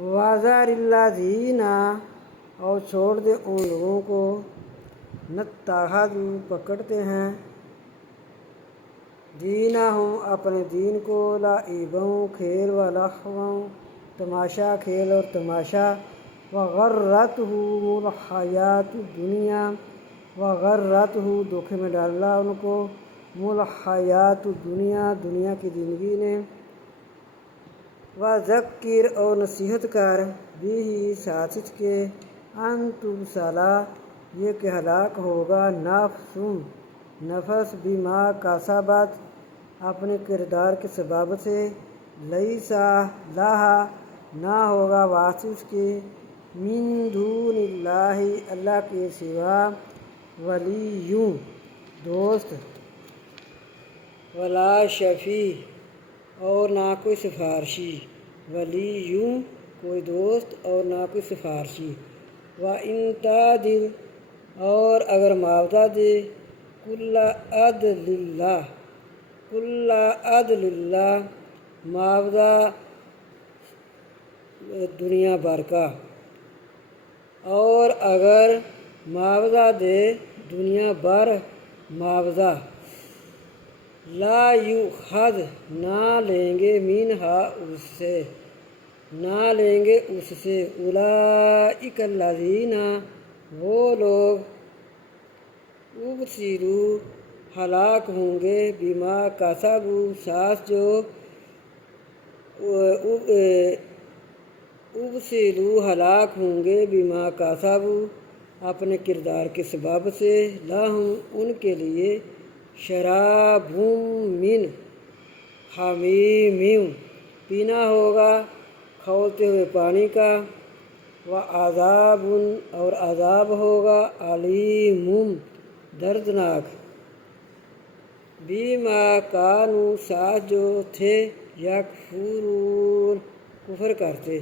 वाज़ारिल्लाज़ीना और छोड़ दे उन लोगों को नत्ताखज़ू पकड़ते हैं दीनहुम अपने दीन को लाइबों खेल व लहवों तमाशा खेल और तमाशा वगर्रतहुमुल हयातुद दुनिया वगर्रतहु धोखे में डाला उनको मुल हयातुद दुनिया दुनिया की ज़िंदगी ने वज़क्किर और नसीहत कर बिही साथ के अंतुबसला ये कि हलाक होगा नफ्सुम नफस बिमा कासाबत अपने किरदार के सबब से लईसा लाहा ना होगा वास्ते उसके मिन दूनिल्लाहि अल्लाह के सिवा वलीयुं दोस्त वला शफ़ी और ना कोई सिफारशी वलीयुं कोई दोस्त और ना कोई सिफारशी व इंतादिल और अगर मुआवजा दे कुल्ला अदलिल्लाह मुआवजा दुनिया भर का और अगर मुआवजा दे दुनिया भर मुआवजा ला युखद ना लेंगे मिनहा उससे ना लेंगे उससे उलाइकल्लज़ीना वो लोग उबसिरू हलाक होंगे बिमा कासाबू सास जो उबसिरू हलाक होंगे बिमा कासाबू अपने किरदार के सबब से लाहुम उनके लिए शराबुम मिन हमीमिम पीना होगा खौलते हुए पानी का व आज़ाबुन और आज़ाब होगा अलीमुम दर्दनाक बीमा कानू साथ जो थे यकफुरून कुफर करते